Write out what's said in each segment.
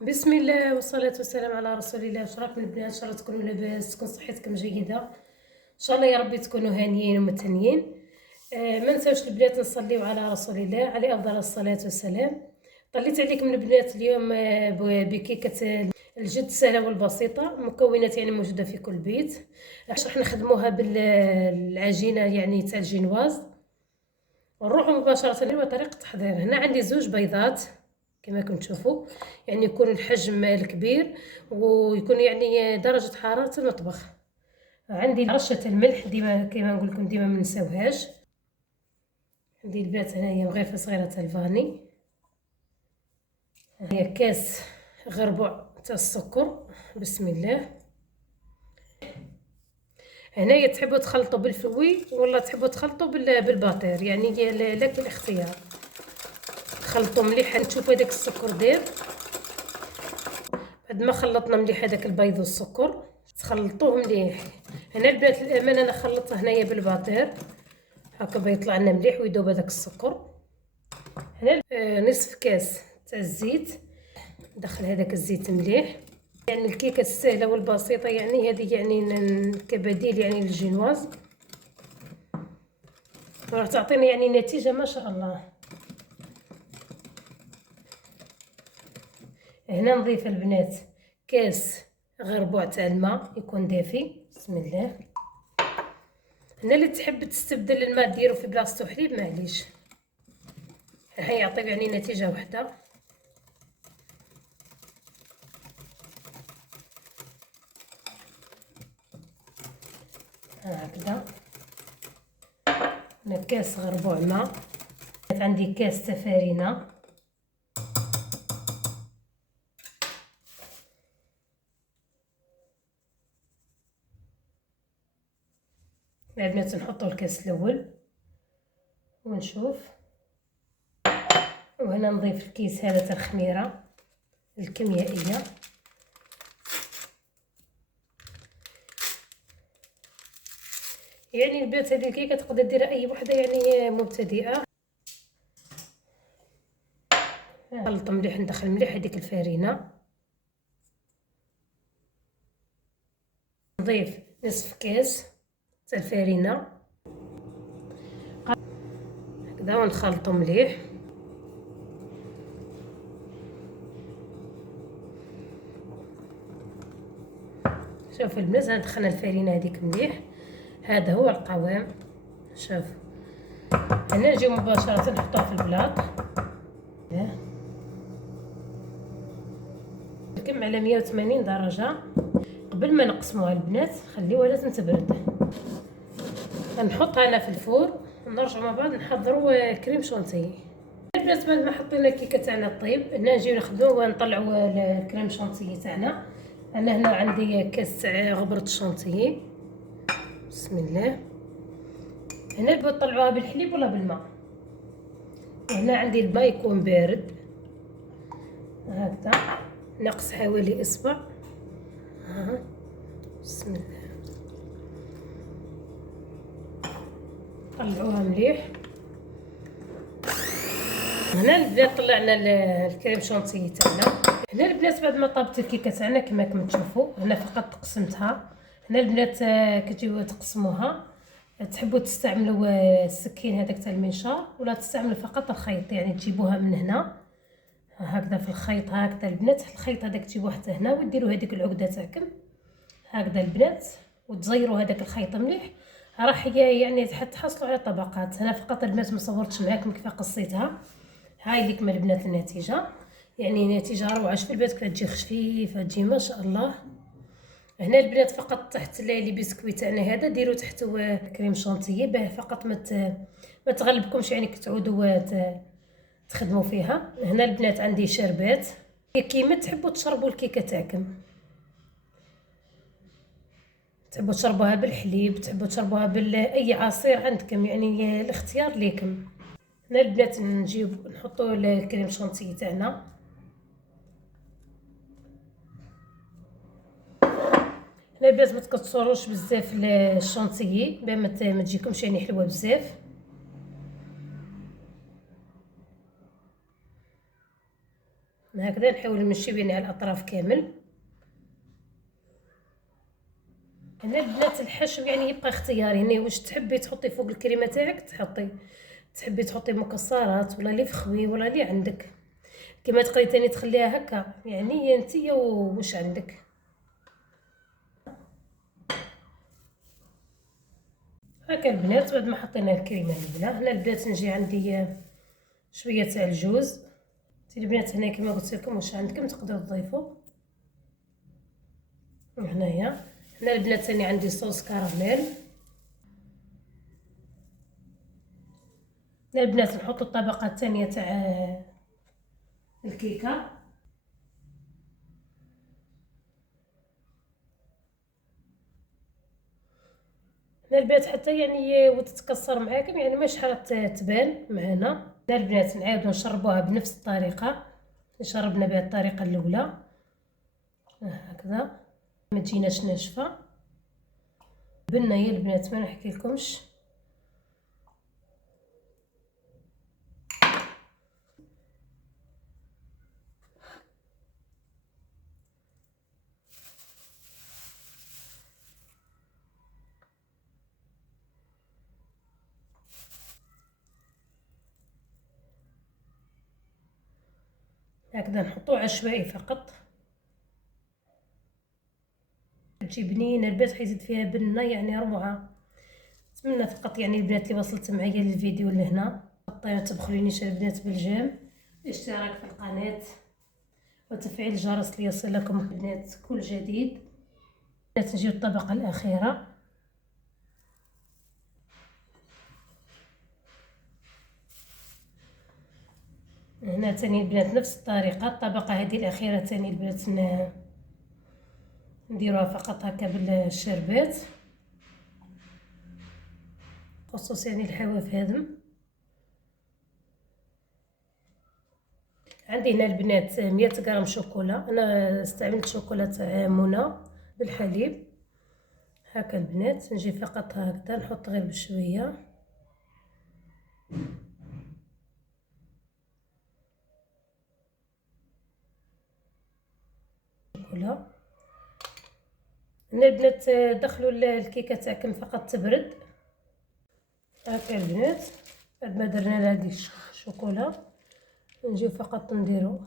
بسم الله والصلاة والسلام على رسول الله. واش راكم البنات؟ ان شاء الله تكونوا لاباس، تكون صحتكم جيدة ان شاء الله، يا ربي تكونوا هانيين ومتهنيين. ما نساوش البنات نصليو على رسول الله عليه افضل الصلاة والسلام. طليت عليكم البنات اليوم بكيكة الجد سهلة والبسيطة، مكونات يعني موجودة في كل بيت. راح نخدموها بالعجينة يعني تاع الجينواز، ونروحوا مباشرة لطريقة التحضير. هنا عندي زوج بيضات كما كنتم تشوفوا، يعني يكون الحجم الكبير ويكون يعني درجة حرارة المطبخ. عندي رشة الملح، ديما كما نقول لكم ديما ما نساوهاش. عندي البنات هنايا مغرفة صغيرة تاع الفاني، هي كاس غربوع تاع السكر. بسم الله. هنايا تحبوا تخلطوا بالفوي ولا تحبوا تخلطوا بالباطير، يعني لك الاختيار. خلطوا مليح، تشوفوا هذاك السكر داير. بعد ما خلطنا مليح هذاك البيض والسكر تخلطوه مليح. هنا البنات الامانه انا خلطته هنايا بالباطير هكا بيطلع لنا مليح ويذوب هذاك السكر. هنا نصف كاس تاع الزيت، ندخل هذاك الزيت مليح. يعني الكيكه السهله والبسيطه، يعني هذه يعني كبديل يعني للجينواز، راح تعطينا يعني نتيجه ما شاء الله. هنا نضيف البنات كاس غربوع تاع الماء يكون دافي. بسم الله. هنا اللي تحب تستبدل الماء ديرو في بلاصتو حليب معليش، راح يعطي يعني نتيجه وحده. هكذا. هنا كاس غربوع ماء، عندي كاس تفارينه، البنات نحطو الكاس الاول ونشوف. وهنا نضيف الكيس هذا تاع الخميره الكيميائيه. يعني البنات هذه الكيكه تقدر ديرها اي وحده يعني مبتدئه. نخلط مليح، ندخل مليح هذيك الفارينه، نضيف نصف كاس تاع الفارينه هكذا ونخلطو مليح. شوفوا البنات دخلنا الفارينه هذيك مليح، هذا هو القوام. شوف هنا نجيو مباشره نحطوها في البلاط، نكم على 180 درجه. قبل ما نقسموها البنات خليوها لازم تبرد. نحطها انا في الفور ونرجعوا مع بعض نحضروا كريم شونتيي. البنات بعد ما حطينا الكيكه تاعنا طيب، هنا نجيو ناخذو ونطلعوا الكريم شونتيي تاعنا. انا هنا عندي كاس تاع غبره الشونتيي. بسم الله. هنا تبغوا تطلعوها بالحليب ولا بالماء. هنا عندي الماء يكون بارد هكذا، نقص حوالي اصبع. بسم الله. طلعوها مليح. هنا البنات طلعنا الكريم شونتيي تاعنا. هنا البنات بعد ما طابت الكيكه تاعنا كما راكم تشوفوا، هنا فقط قسمتها. هنا البنات كتجيو تقسموها، تحبوا تستعملوا السكين هذاك تاع المنشار ولا تستعملوا فقط الخيط، يعني تجيبوها من هنا هكذا في الخيط هكذا البنات، الخيط هذاك تجيبوه حتى هنا وديروا هذيك العقده تاعكم هكذا البنات، وتزيروا هذاك الخيط مليح. راح يعني تحصلوا على طبقات. هنا فقط البنات ما صورتش معاكم كيف قصيتها. هاي لكم البنات النتيجه، يعني نتيجه روعه. شوفوا البنات كيف تجي خفيفه، تجي ما شاء الله. هنا البنات فقط تحت لي بسكوي تاعنا هذا ديروا تحته كريم شونتيي باه فقط ما تغلبكمش، يعني كتعودوا تخدموا فيها. هنا البنات عندي شربات كيما تحبوا تشربوا الكيكه تاعكم، تحبوا تشربوها بالحليب، تحبوا تشربوها باي عصير عندكم، يعني الاختيار ليكم. هنا البنات نجيب نحطوا الكريم شونتيي تاعنا. هنا البنات ما تكثروش بزاف الشونتيي باه ما تجيكمش يعني حلوه بزاف. هكذا نحاول نمشي بين على الاطراف كامل. هنا البنات الحشو يعني يبقى اختياري، يعني واش تحبي تحطي فوق الكريمه تاعك تحطي، تحبي تحطي مكسرات ولا لي فخوي ولا اللي عندك، كما تقدري تاني تخليها هكا، يعني انتيا واش عندك. هكا البنات بعد ما حطينا الكريمه الاولى، هنا البنات نجي عندي شويه تاع الجوز. البنات هنا كما قلت لكم واش عندكم تقدروا تضيفوا. وهنايا هنا البنات ثاني عندي صوص كراميل. هنا البنات نحط الطبقه الثانيه تاع الكيكه. هنا البنات حتى يعني وتتكسر معاكم، يعني ما شحال تبان معنا. هنا البنات نعاودو نشربوها بنفس الطريقه شربنا بها الطريقه الاولى هكذا، ما تجيناش ناشفه. بنا يا البنات ما نحكي لكمش. هكذا نحطوه عشوائي فقط. تجي بنينه البنات حيزيد فيها بنه يعني روعه. نتمنى فقط يعني البنات اللي وصلت معايا للفيديو لهنا ما تبخلونيش البنات بالجيم، الاشتراك في القناه وتفعيل الجرس ليصلكم البنات كل جديد. نجيو الطبقه الاخيره. هنا تاني البنات نفس الطريقه، الطبقه هذه الاخيره تاني البنات نديروها فقط هكا بالشربات خصوصا يعني الحواف هذم. عندي هنا البنات 100 غرام شوكولا، انا استعملت شوكولا تاع منى بالحليب. هكا البنات نجي فقط هكذا نحط غير بشويه شوكولا. هنا البنات دخلوا الكيكه تاعكم فقط تبرد. هكا البنات بعد ما درنا لها هذه الشوكولا نجيو فقط نديرو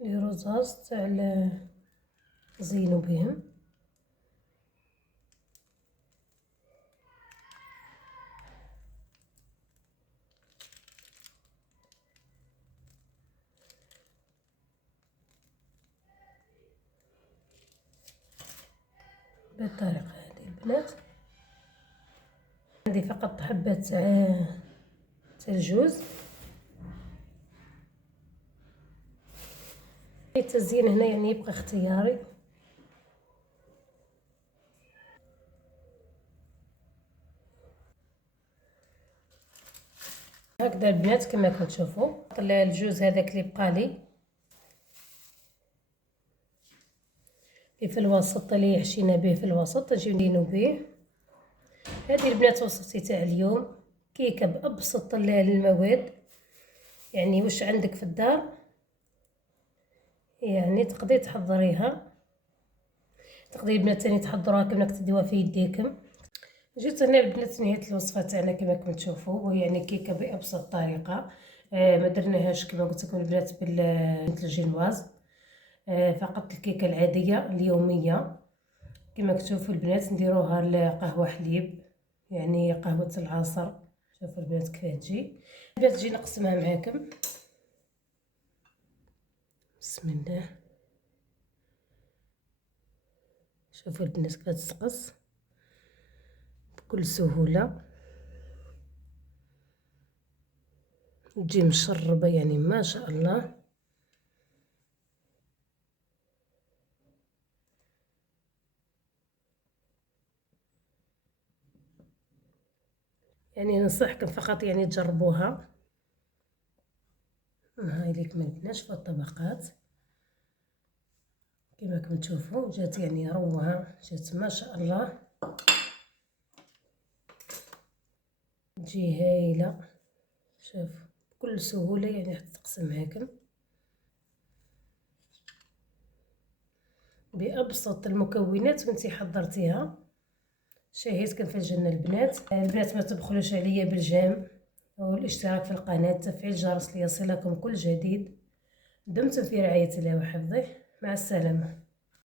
لي رزاز تاع نزينو بهم. بالطريقه هذه البنات. عندي فقط حبه تاع الجوز. التزيين هنا يعني يبقى اختياري. هكذا البنات كما كتشوفوا طلع الجوز هذاك اللي بقى لي في الوسط اللي حشينا به في الوسط نجيو ندينو به. هذه البنات وصفتي تاع اليوم، كيكه بابسط المواد، يعني واش عندك في الدار يعني تقدري تحضريها. تقدري البنات ثاني تحضروها كما كتديوها في يديكم. جيت هنا البنات نهايه الوصفه تاعنا كما كنتم تشوفوا، وهي يعني كيكه بابسط طريقه. ما درناهاش كما قلت لكم البنات بالجينواز، فقط الكيكه العاديه اليوميه. كما كتشوفوا البنات نديروها لقهوه حليب، يعني قهوه العصر. شوفوا البنات كيف تجي. البنات تجي نقسمها معاكم. بسم الله. شوفوا البنات كيف تتقص بكل سهوله، تجي مشربه يعني ما شاء الله. يعني ننصحكم فقط يعني تجربوها. هاي ليك من البنات شوفوا الطبقات كما راكم تشوفوا جات يعني روعه، جات ما شاء الله تجي هايله. شوف بكل سهولة، يعني تقسم هاكم بأبسط المكونات وانتي حضرتيها. شهيت كنفجرنا البنات ما تبخلوش عليا بالجيم والاشتراك في القناة، تفعيل الجرس ليصلكم كل جديد. دمتم في رعاية الله وحفظه، مع السلامة.